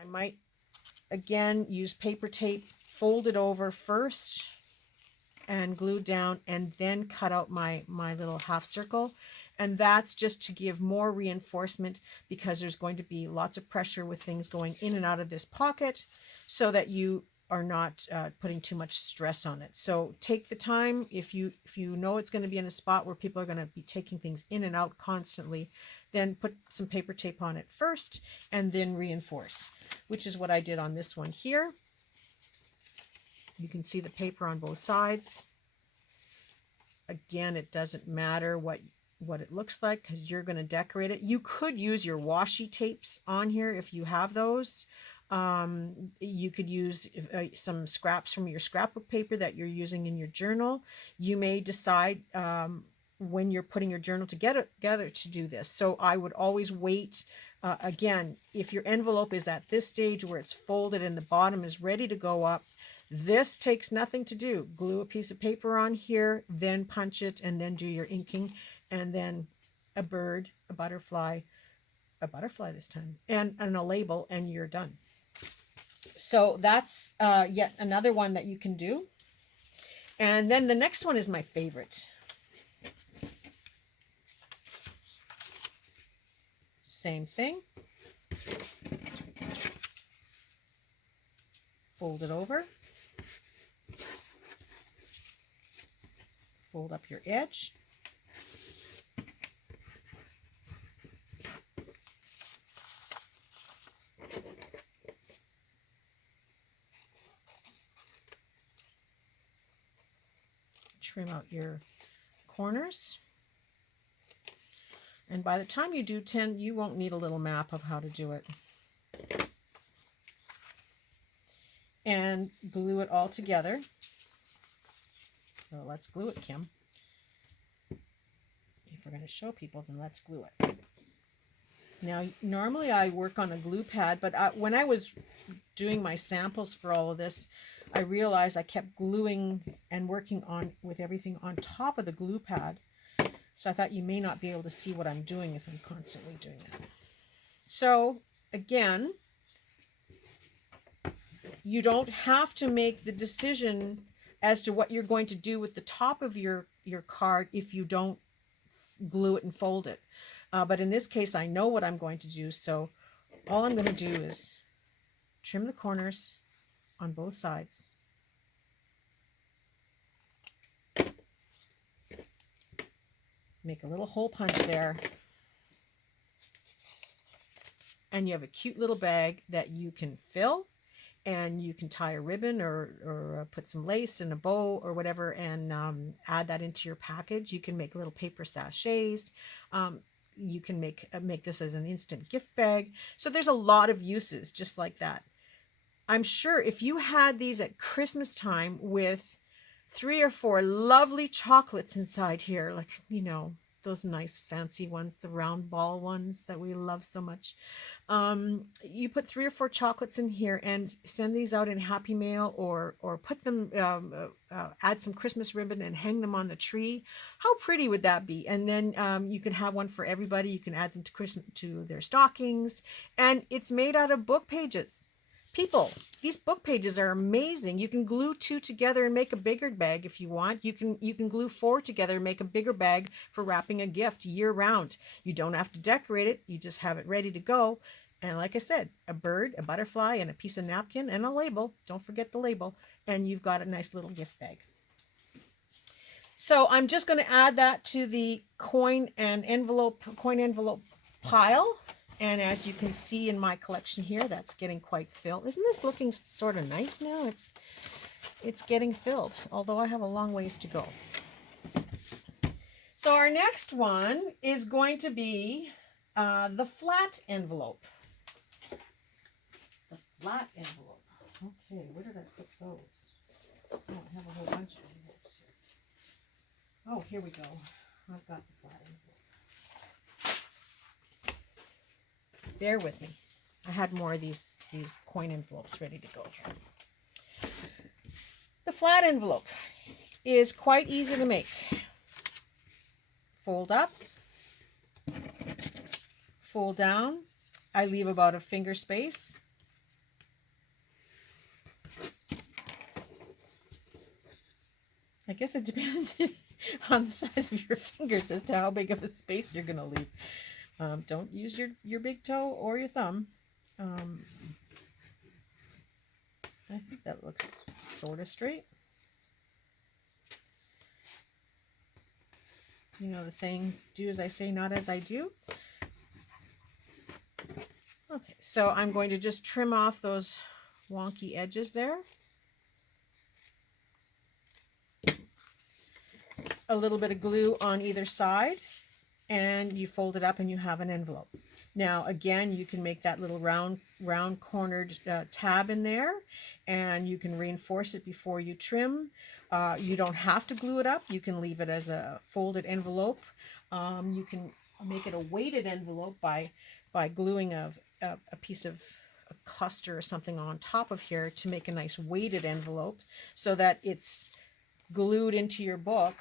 I might again use paper tape, fold it over first and glue down, and then cut out my little half circle. And that's just to give more reinforcement, because there's going to be lots of pressure with things going in and out of this pocket, so that you are not putting too much stress on it. So take the time. If you know it's going to be in a spot where people are going to be taking things in and out constantly, then put some paper tape on it first and then reinforce, which is what I did on this one here. You can see the paper on both sides. Again, it doesn't matter what it looks like, because you're going to decorate it. You could use your washi tapes on here if you have those. You could use some scraps from your scrapbook paper that you're using in your journal. You may decide when you're putting your journal together to do this. So I would always wait. Again, if your envelope is at this stage where it's folded and the bottom is ready to go up, this takes nothing to do. Glue a piece of paper on here, then punch it, and then do your inking, and then a bird, a butterfly this time, and a label, and you're done. So that's yet another one that you can do. And then the next one is my favorite. Same thing. Fold it over. Fold up your edge. Trim out your corners. And by the time you do 10, you won't need a little map of how to do it. And glue it all together. So let's glue it, Kim. If we're going to show people, then let's glue it. Now, normally I work on a glue pad, but when I was doing my samples for all of this, I realized I kept gluing and working with everything on top of the glue pad. So I thought you may not be able to see what I'm doing if I'm constantly doing that. So again, you don't have to make the decision as to what you're going to do with the top of your card if you don't glue it and fold it. But in this case, I know what I'm going to do. So all I'm going to do is trim the corners on both sides. Make a little hole punch there. And you have a cute little bag that you can fill, and you can tie a ribbon or put some lace in a bow or whatever, and add that into your package. You can make little paper sachets. You can make this as an instant gift bag. So there's a lot of uses just like that. I'm sure if you had these at Christmas time with 3 or 4 lovely chocolates inside here, like, you know, those nice fancy ones, the round ball ones that we love so much. You put 3 or 4 chocolates in here and send these out in Happy Mail, or put them, add some Christmas ribbon and hang them on the tree. How pretty would that be? And then you can have one for everybody. You can add them to their stockings, and it's made out of book pages. People, these book pages are amazing. You can glue 2 together and make a bigger bag if you want. You can glue 4 together and make a bigger bag for wrapping a gift year round. You don't have to decorate it. You just have it ready to go. And like I said, a bird, a butterfly, and a piece of napkin, and a label. Don't forget the label. And you've got a nice little gift bag. So I'm just going to add that to the coin envelope pile. And as you can see in my collection here, that's getting quite filled. Isn't this looking sort of nice now? It's getting filled, although I have a long ways to go. So our next one is going to be the flat envelope. The flat envelope. Okay, where did I put those? Oh, I have a whole bunch of envelopes here. Oh, here we go. I've got the flat envelope. Bear with me. I had more of these coin envelopes ready to go here. The flat envelope is quite easy to make. Fold up, fold down. I leave about a finger space, I guess it depends on the size of your fingers as to how big of a space you're going to leave. Don't use your big toe or your thumb. I think that looks sort of straight. You know the saying, do as I say, not as I do. Okay, so I'm going to just trim off those wonky edges there. A little bit of glue on either side, and you fold it up and you have an envelope. Now again, you can make that little round cornered tab in there, and you can reinforce it before you trim. You don't have to glue it up. You can leave it as a folded envelope. You can make it a weighted envelope by gluing a piece of a cluster or something on top of here to make a nice weighted envelope so that it's glued into your book.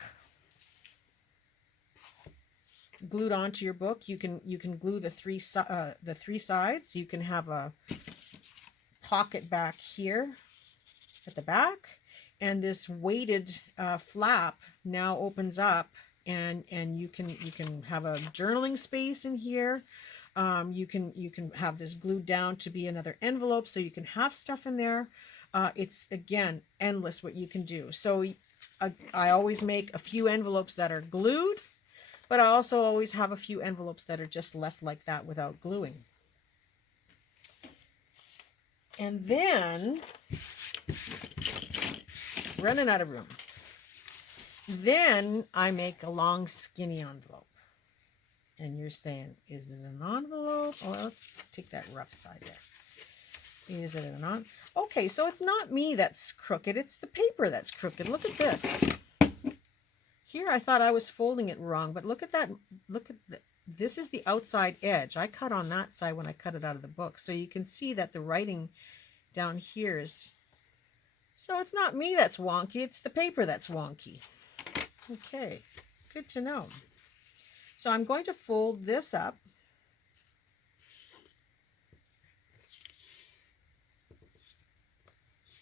Glued onto your book. You can glue the three sides. You can have a pocket back here at the back, and this weighted flap now opens up, and you can have a journaling space in here. You can have this glued down to be another envelope, so you can have stuff in there. It's again endless what you can do. So I always make a few envelopes that are glued, but I also always have a few envelopes that are just left like that without gluing. And then, running out of room. Then I make a long skinny envelope. And you're saying, is it an envelope? Oh, let's take that rough side there. Is it an envelope? Okay, so it's not me that's crooked. It's the paper that's crooked. Look at this. Here I thought I was folding it wrong, but look at that. Look at this is the outside edge. I cut on that side when I cut it out of the book. So you can see that the writing down here is, so it's not me that's wonky, it's the paper that's wonky. Okay, good to know. So I'm going to fold this up.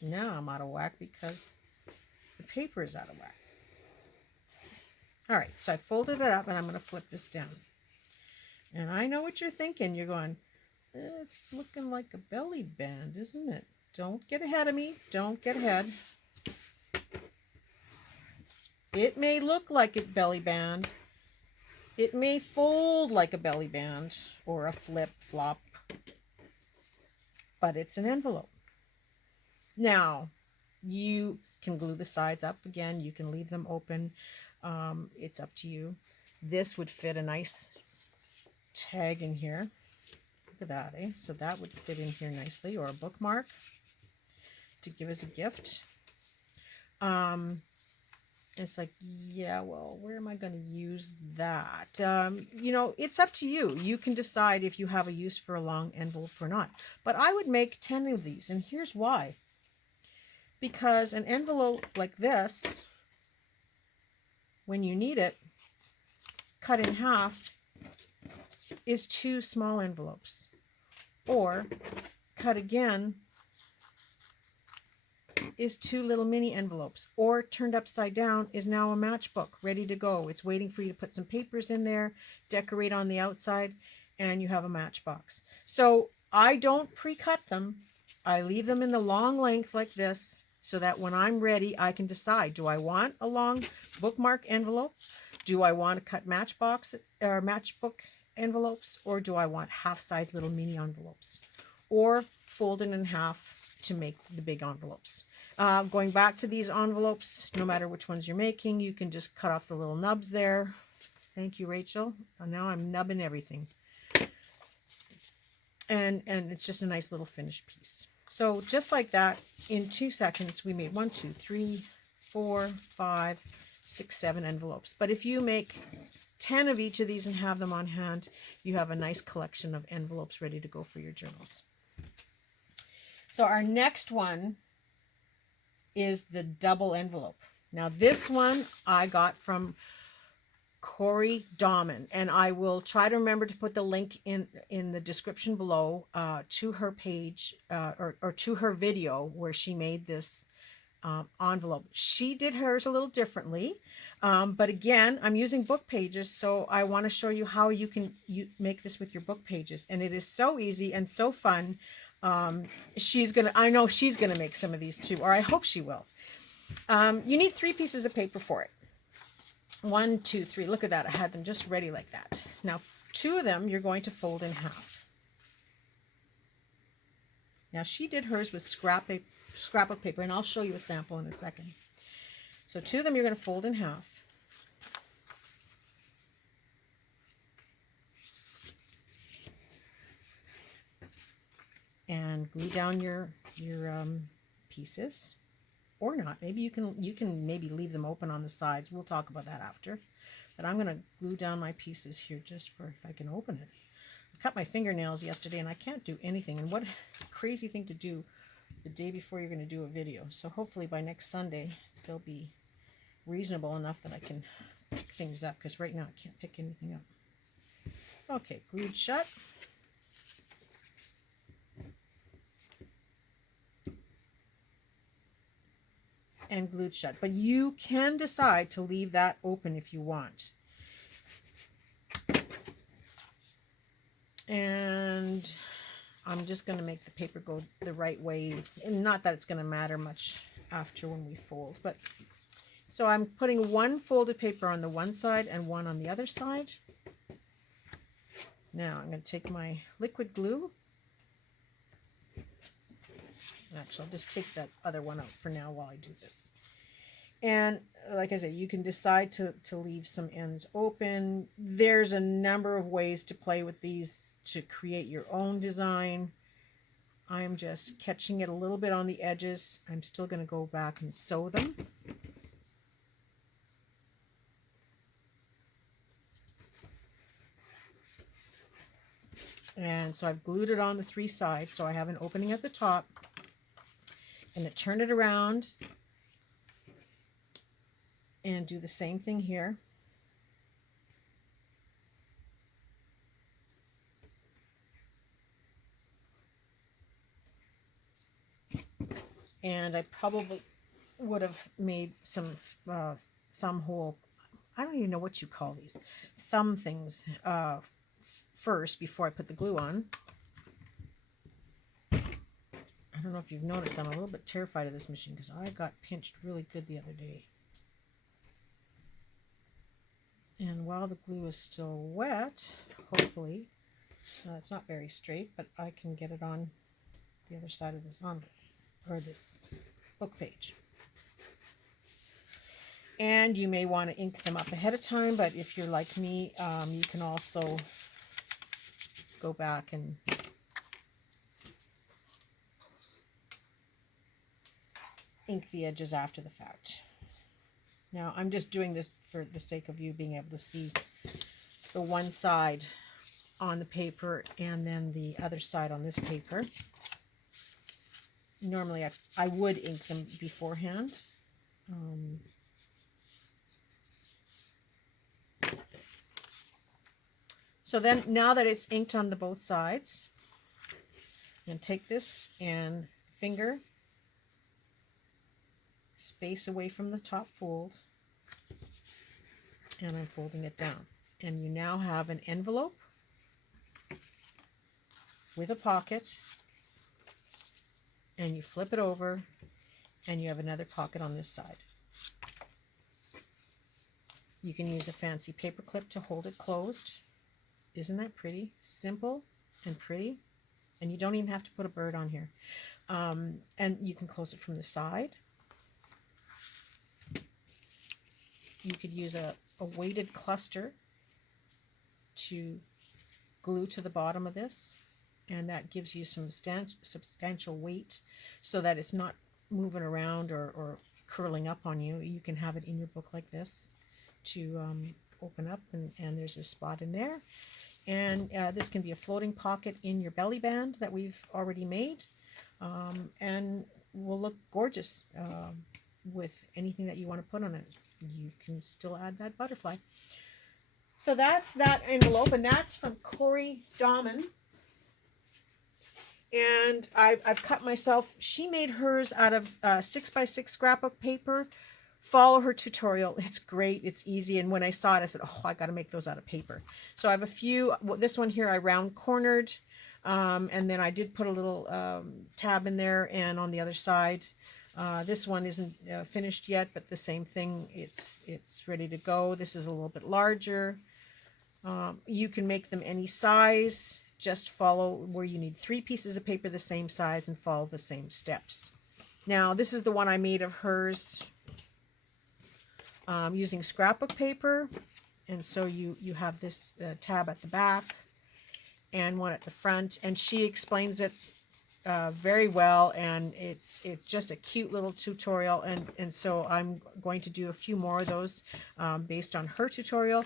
Now I'm out of whack because the paper is out of whack. All right, so I folded it up and I'm going to flip this down. And I know what you're thinking. You're going, it's looking like a belly band, isn't it? Don't get ahead of me. Don't get ahead. It may look like a belly band. It may fold like a belly band or a flip flop, but it's an envelope. Now, you can glue the sides up again. You can leave them open. It's up to you. This would fit a nice tag in here. Look at that, eh? So that would fit in here nicely, or a bookmark to give as a gift. It's like, yeah, well, where am I going to use that? You know, it's up to you. You can decide if you have a use for a long envelope or not. But I would make 10 of these, and here's why. Because an envelope like this, when you need it, cut in half, is 2 small envelopes. Or cut again is 2 little mini envelopes. Or turned upside down is now a matchbook ready to go. It's waiting for you to put some papers in there, decorate on the outside, and you have a matchbox. So I don't pre-cut them. I leave them in the long length like this, so that when I'm ready, I can decide, do I want a long bookmark envelope? Do I want to cut matchbox or matchbook envelopes? Or do I want half-size little mini envelopes? Or fold it in half to make the big envelopes. Going back to these envelopes, no matter which ones you're making, you can just cut off the little nubs there. Thank you, Rachel. Now I'm nubbing everything. And it's just a nice little finished piece. So just like that, in 2 seconds, we made 1, 2, 3, 4, 5, 6, 7 envelopes. But if you make 10 of each of these and have them on hand, you have a nice collection of envelopes ready to go for your journals. So our next one is the double envelope. Now this one I got from Corey Dahman, and I will try to remember to put the link in the description below to her page or to her video where she made this envelope. She did hers a little differently, but again, I'm using book pages, so I want to show you how you can make this with your book pages, and it is so easy and so fun. I know she's gonna make some of these too, or I hope she will. You need 3 pieces of paper for it. 1, 2, 3. Look at that. I had them just ready like that. Now, 2 of them you're going to fold in half. Now, she did hers with scrap of paper, and I'll show you a sample in a second. So 2 of them you're going to fold in half. And glue down your pieces. Or not. Maybe you can maybe leave them open on the sides. We'll talk about that after. But I'm going to glue down my pieces here just for if I can open it. I cut my fingernails yesterday and I can't do anything. And what a crazy thing to do the day before you're going to do a video. So hopefully by next Sunday they'll be reasonable enough that I can pick things up, because right now I can't pick anything up. Okay, glued shut. And glued shut, but you can decide to leave that open if you want. And I'm just going to make the paper go the right way, and not that it's going to matter much after when we fold, but so I'm putting 1 folded paper on the one side and 1 on the other side. Now I'm going to take my liquid glue. Actually, I'll just take that other one out for now while I do this. And like I said, you can decide to leave some ends open. There's a number of ways to play with these to create your own design. I'm just catching it a little bit on the edges. I'm still going to go back and sew them. And so I've glued it on the 3 sides, so I have an opening at the top. And to turn it around and do the same thing here. And I probably would have made some thumb hole, I don't even know what you call these, thumb things first before I put the glue on. I don't know if you've noticed, I'm a little bit terrified of this machine because I got pinched really good the other day. And while the glue is still wet, hopefully, it's not very straight, but I can get it on the other side of this envelope, or this book page. And you may want to ink them up ahead of time, but if you're like me, you can also go back and ink the edges after the fact. Now I'm just doing this for the sake of you being able to see the one side on the paper and then the other side on this paper. Normally I would ink them beforehand. So then now that it's inked on the both sides, I'm going to take this and finger space away from the top fold, and I'm folding it down. And you now have an envelope with a pocket, and you flip it over and you have another pocket on this side. You can use a fancy paper clip to hold it closed. Isn't that pretty? Simple and pretty. And you don't even have to put a bird on here. And you can close it from the side. You could use a weighted cluster to glue to the bottom of this, and that gives you some substantial weight so that it's not moving around or curling up on you. You can have it in your book like this to open up, and there's a spot in there. And this can be a floating pocket in your belly band that we've already made, and will look gorgeous with anything that you want to put on it. You can still add that butterfly. So that's that envelope, and that's from Corey Dahman. And I've cut myself, she made hers out of 6x6 scrapbook paper. Follow her tutorial. It's great. It's easy. And when I saw it, I said, oh, I got to make those out of paper. So I have a few. This one here I round cornered. And then I did put a little tab in there and on the other side. This one isn't finished yet, but the same thing. It's ready to go. This is a little bit larger. You can make them any size. Just follow where you need 3 pieces of paper the same size and follow the same steps. Now, this is the one I made of hers using scrapbook paper. And so you have this tab at the back and one at the front. And she explains it very well. And it's just a cute little tutorial. And so I'm going to do a few more of those based on her tutorial.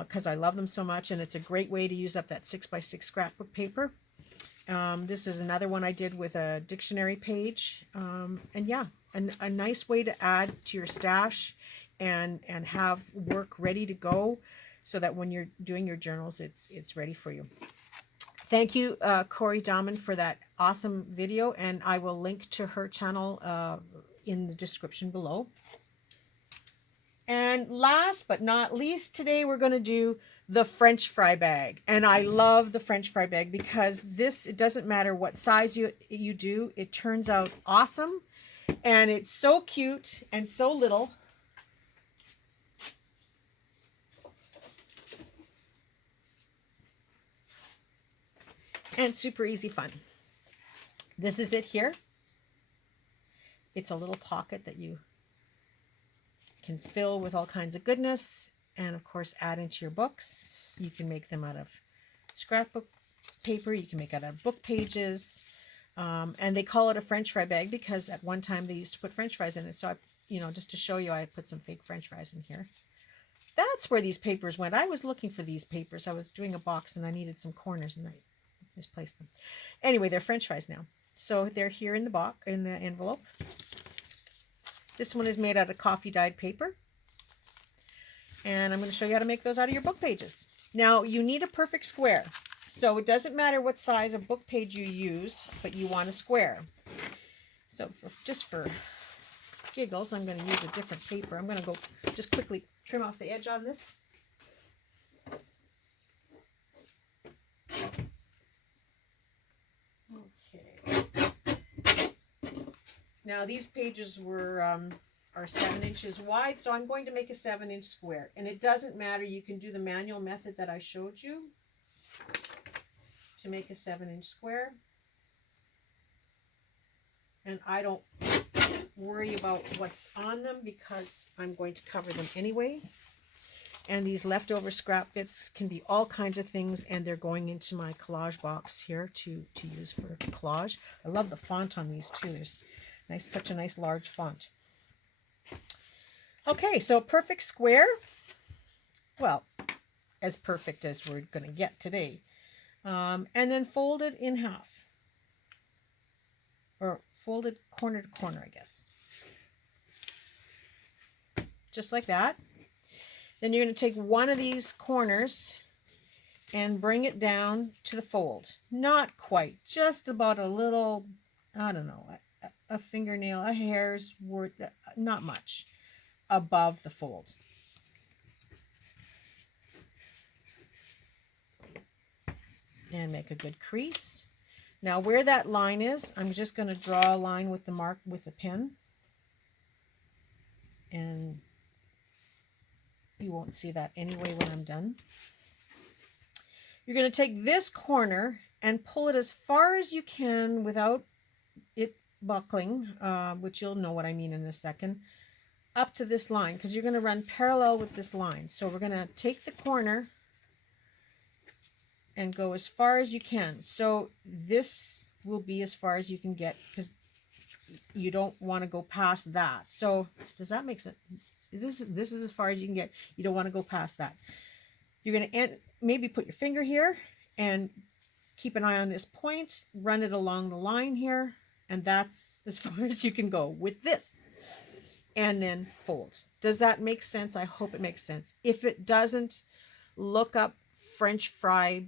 Because I love them so much, and it's a great way to use up that 6x6 scrapbook paper. This is another one I did with a dictionary page. And yeah, a nice way to add to your stash and have work ready to go so that when you're doing your journals, it's ready for you. Thank you, Corey Dahman, for that awesome video, and I will link to her channel in the description below. And last but not least, today we're going to do the French fry bag. And I love the French fry bag because it doesn't matter what size you do, it turns out awesome. And it's so cute and so little. And super easy fun. This is it here. It's a little pocket that you can fill with all kinds of goodness, and of course add into your books. You can make them out of scrapbook paper, you can make it out of book pages, and they call it a French fry bag because at one time they used to put French fries in it. So just to show you, I put some fake French fries in here. That's where these papers went. I was looking for these papers. I was doing a box and I needed some corners and I misplaced them. Anyway, they're French fries now. So they're here in the box, in the envelope. This one is made out of coffee dyed paper. And I'm going to show you how to make those out of your book pages. Now, you need a perfect square. So it doesn't matter what size of book page you use, but you want a square. So just for giggles, I'm going to use a different paper. I'm going to go just quickly trim off the edge on this. Now these pages are 7 inches wide, so I'm going to make a 7-inch square. And it doesn't matter, you can do the manual method that I showed you to make a 7-inch square. And I don't worry about what's on them because I'm going to cover them anyway. And these leftover scrap bits can be all kinds of things, and they're going into my collage box here to use for collage. I love the font on these too. There's such a nice large font. Okay, so perfect square. Well, as perfect as we're going to get today. And then fold it in half. Or folded corner to corner, I guess. Just like that. Then you're going to take one of these corners and bring it down to the fold. Not quite, just about a little, I don't know, a fingernail, a hair's worth, not much, above the fold. And make a good crease. Now where that line is, I'm just going to draw a line with the mark with a pen. And you won't see that anyway when I'm done. You're going to take this corner and pull it as far as you can without it buckling, which you'll know what I mean in a second, up to this line, because you're going to run parallel with this line. So we're going to take the corner and go as far as you can. So this will be as far as you can get because you don't want to go past that. So does that make sense? This is as far as you can get. You don't want to go past that. You're going to maybe put your finger here and keep an eye on this point. Run it along the line here. And that's as far as you can go with this. And then fold. Does that make sense? I hope it makes sense. If it doesn't, look up French fry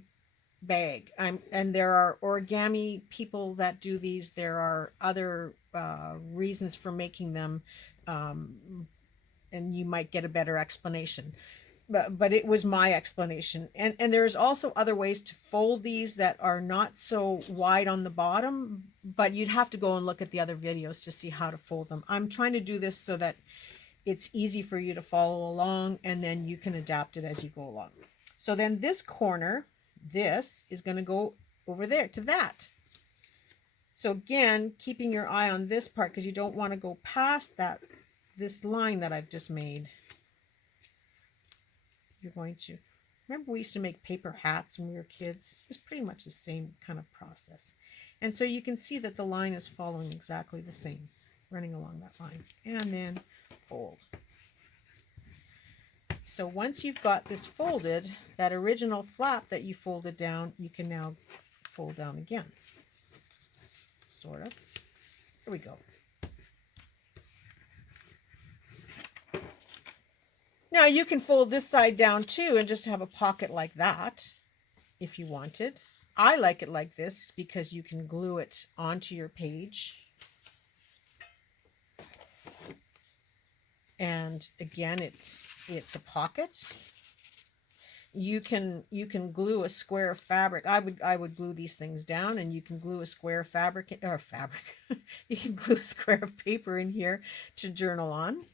bag. And there are origami people that do these. There are other reasons for making them, and you might get a better explanation. But it was my explanation. And there's also other ways to fold these that are not so wide on the bottom, but you'd have to go and look at the other videos to see how to fold them. I'm trying to do this so that it's easy for you to follow along, and then you can adapt it as you go along. So then this corner, this is going to go over there to that. So again, keeping your eye on this part, because you don't want to go past this line that I've just made. You're going to remember, we used to make paper hats when we were kids. It was pretty much the same kind of process. And so you can see that the line is following exactly the same, running along that line. And then fold. So once you've got this folded, that original flap that you folded down, you can now fold down again. Sort of. Here we go. Now you can fold this side down too and just have a pocket like that if you wanted. I like it like this because you can glue it onto your page. And again, it's a pocket. You can glue a square of fabric. I would glue these things down, and you can glue a square of fabric. You can glue a square of paper in here to journal on.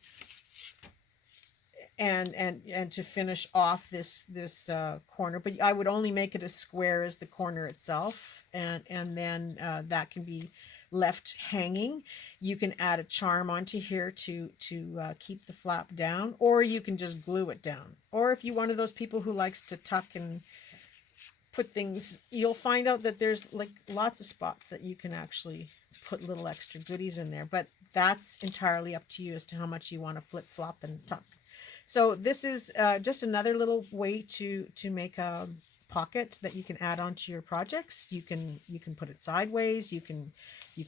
And to finish off this corner, but I would only make it as square as the corner itself, and then that can be left hanging. You can add a charm onto here to keep the flap down, or you can just glue it down. Or if you're one of those people who likes to tuck and put things, you'll find out that there's like lots of spots that you can actually put little extra goodies in there, but that's entirely up to you as to how much you want to flip, flop, and tuck. So this is just another little way to make a pocket that you can add onto your projects. You can put it sideways. You can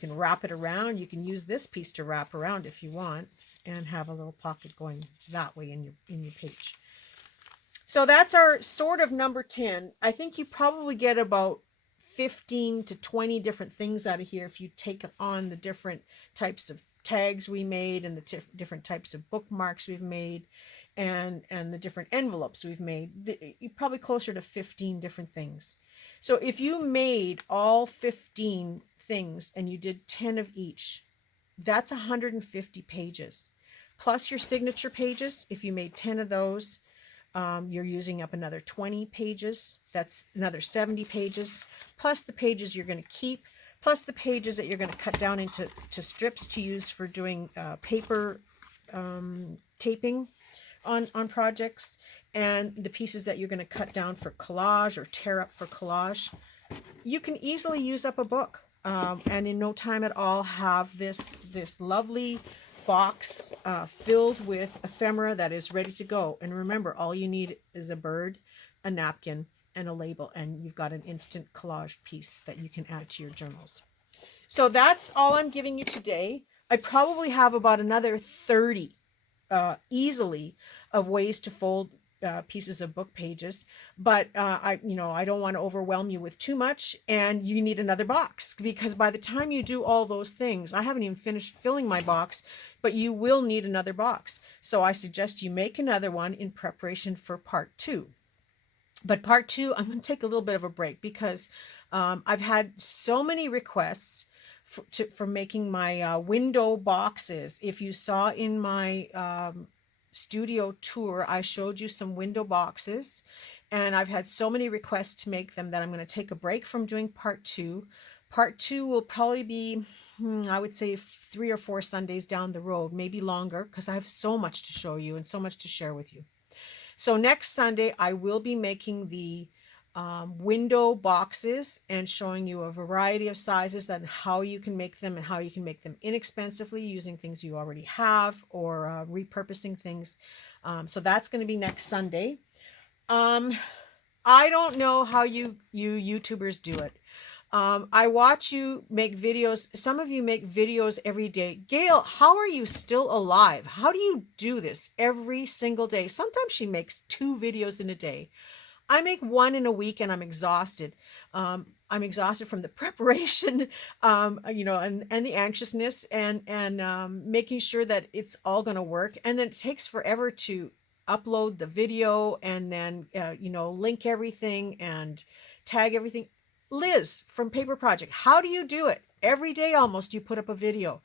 wrap it around. You can use this piece to wrap around if you want, and have a little pocket going that way in your page. So that's our sort of number 10. I think you probably get about 15 to 20 different things out of here if you take on the different types of tags we made, and the different types of bookmarks we've made, and the different envelopes we've made. You're probably closer to 15 different things. So if you made all 15 things and you did 10 of each, that's 150 pages. Plus your signature pages, if you made 10 of those, you're using up another 20 pages. That's another 70 pages, plus the pages you're going to keep, plus the pages that you're going to cut down into strips to use for doing paper taping on projects, and the pieces that you're going to cut down for collage or tear up for collage. You can easily use up a book, and in no time at all have this lovely box filled with ephemera that is ready to go. And remember, all you need is a bird, a napkin, and a label, and you've got an instant collage piece that you can add to your journals. So that's all I'm giving you today. I probably have about another 30 easily of ways to fold pieces of book pages, but I don't want to overwhelm you with too much, and you need another box, because by the time you do all those things, I haven't even finished filling my box, but you will need another box. So I suggest you make another one in preparation for part 2. But part 2, I'm going to take a little bit of a break, because I've had so many requests for making my window boxes. If you saw in my studio tour, I showed you some window boxes, and I've had so many requests to make them that I'm going to take a break from doing part 2. Part 2 will probably be, I would say, 3 or 4 Sundays down the road, maybe longer, because I have so much to show you and so much to share with you. So next Sunday, I will be making the window boxes and showing you a variety of sizes and how you can make them, and how you can make them inexpensively using things you already have, or repurposing things. So that's going to be next Sunday. I don't know how you YouTubers do it. I watch you make videos. Some of you make videos every day. Gail, how are you still alive? How do you do this every single day? Sometimes she makes 2 videos in a day. I make one in a week and I'm exhausted. I'm exhausted from the preparation, and the anxiousness and making sure that it's all going to work. And then it takes forever to upload the video and then, link everything and tag everything. Liz from Paper Project, how do you do it? Every day almost you put up a video.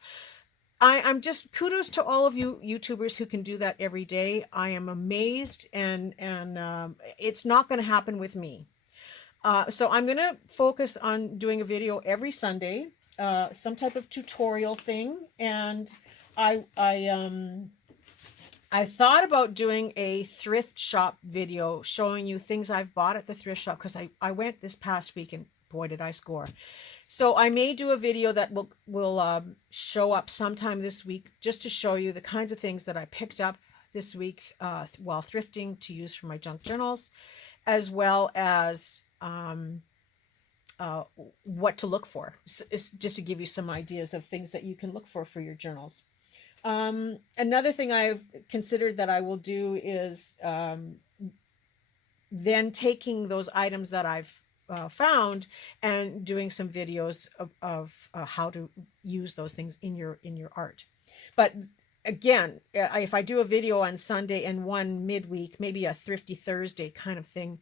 I'm just kudos to all of you YouTubers who can do that every day. I am amazed, and it's not going to happen with me. So I'm going to focus on doing a video every Sunday, some type of tutorial thing. And I thought about doing a thrift shop video showing you things I've bought at the thrift shop, because I went this past week and boy, did I score. So I may do a video that will show up sometime this week, just to show you the kinds of things that I picked up this week while thrifting to use for my junk journals, as well as what to look for. So it's just to give you some ideas of things that you can look for your journals. Another thing I've considered that I will do is then taking those items that I've found and doing some videos of how to use those things in your art. But again, if I do a video on Sunday and one midweek, maybe a Thrifty Thursday kind of thing,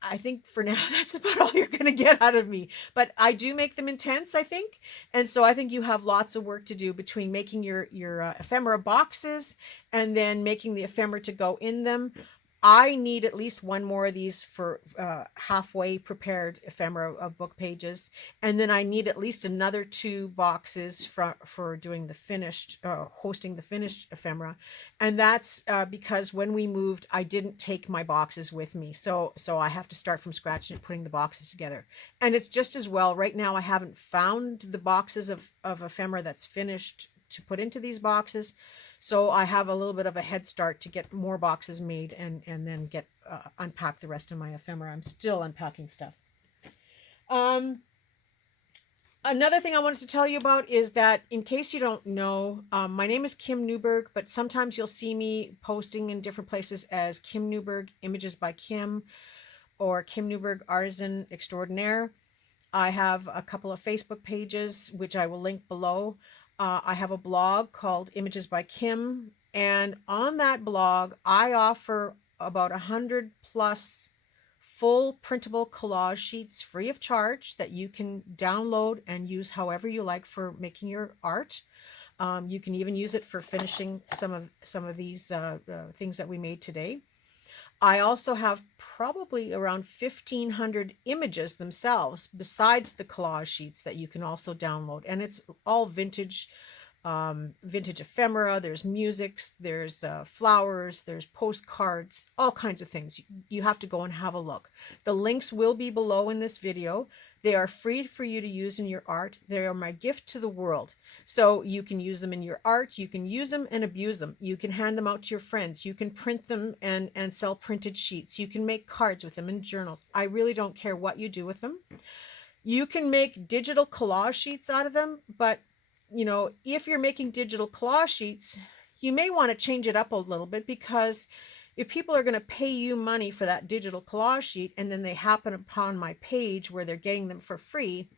I think for now that's about all you're going to get out of me. But I do make them intense, I think. And so I think you have lots of work to do between making your ephemera boxes and then making the ephemera to go in them. I need at least one more of these for halfway prepared ephemera of book pages. And then I need at least another 2 boxes for doing the finished, hosting the finished ephemera. And that's because when we moved, I didn't take my boxes with me. So I have to start from scratch and putting the boxes together. And it's just as well, right now I haven't found the boxes of ephemera that's finished to put into these boxes. So I have a little bit of a head start to get more boxes made and then get unpack the rest of my ephemera. I'm still unpacking stuff. Another thing I wanted to tell you about is that, in case you don't know, my name is Kim Newberg, but sometimes you'll see me posting in different places as Kim Newberg Images by Kim or Kim Newberg Artisan Extraordinaire. I have a couple of Facebook pages, which I will link below. I have a blog called Images by Kim, and on that blog I offer about 100 plus full printable collage sheets free of charge that you can download and use however you like for making your art. You can even use it for finishing some of these things that we made today. I also have probably around 1,500 images themselves besides the collage sheets that you can also download. And it's all vintage ephemera. There's musics, there's flowers, there's postcards, all kinds of things. You have to go and have a look. The links will be below in this video. They are free for you to use in your art. They are my gift to the world. So you can use them in your art. You can use them and abuse them. You can hand them out to your friends. You can print them and sell printed sheets. You can make cards with them and journals. I really don't care what you do with them. You can make digital collage sheets out of them, but if you're making digital collage sheets, you may want to change it up a little bit, because if people are going to pay you money for that digital collage sheet and then they happen upon my page where they're getting them for free,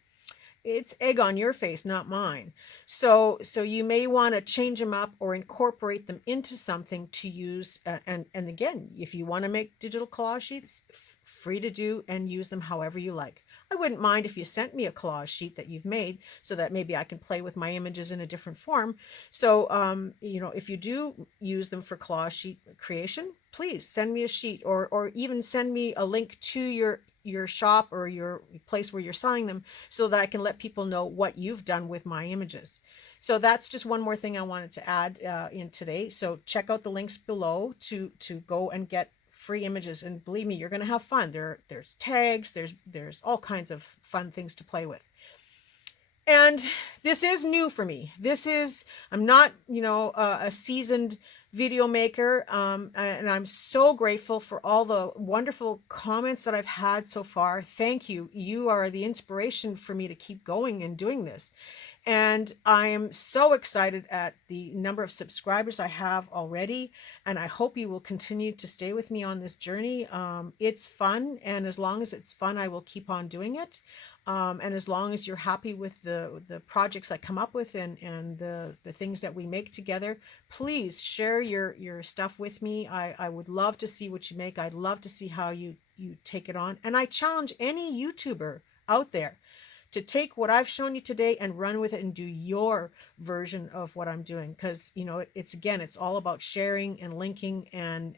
it's egg on your face, not mine. So you may want to change them up or incorporate them into something to use. And again, if you want to make digital collage sheets, free to do and use them however you like. I wouldn't mind if you sent me a collage sheet that you've made so that maybe I can play with my images in a different form. So, if you do use them for collage sheet creation, please send me a sheet or even send me a link to your shop or your place where you're selling them so that I can let people know what you've done with my images. So that's just one more thing I wanted to add in today. So check out the links below to go and get free images, and believe me, you're going to have fun. There's tags, there's all kinds of fun things to play with. And this is new for me. I'm not a seasoned video maker, and I'm so grateful for all the wonderful comments that I've had so far. Thank you. You are the inspiration for me to keep going and doing this. And I am so excited at the number of subscribers I have already. And I hope you will continue to stay with me on this journey. It's fun. And as long as it's fun, I will keep on doing it. And as long as you're happy with the projects I come up with and the things that we make together, please share your stuff with me. I would love to see what you make. I'd love to see how you take it on. And I challenge any YouTuber out there to take what I've shown you today and run with it and do your version of what I'm doing. Because, you know, it's again, it's all about sharing and linking and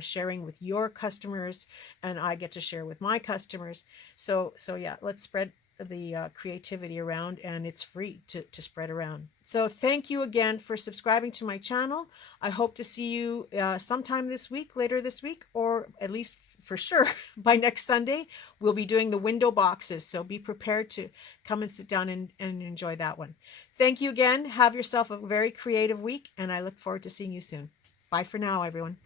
sharing with your customers, and I get to share with my customers. So yeah, let's spread the creativity around, and it's free to spread around. So thank you again for subscribing to my channel. I hope to see you sometime this week, later this week, or at least for sure by next Sunday. We'll be doing the window boxes, so be prepared to come and sit down and enjoy that one. Thank you again. Have yourself a very creative week, and I look forward to seeing you soon. Bye for now, everyone.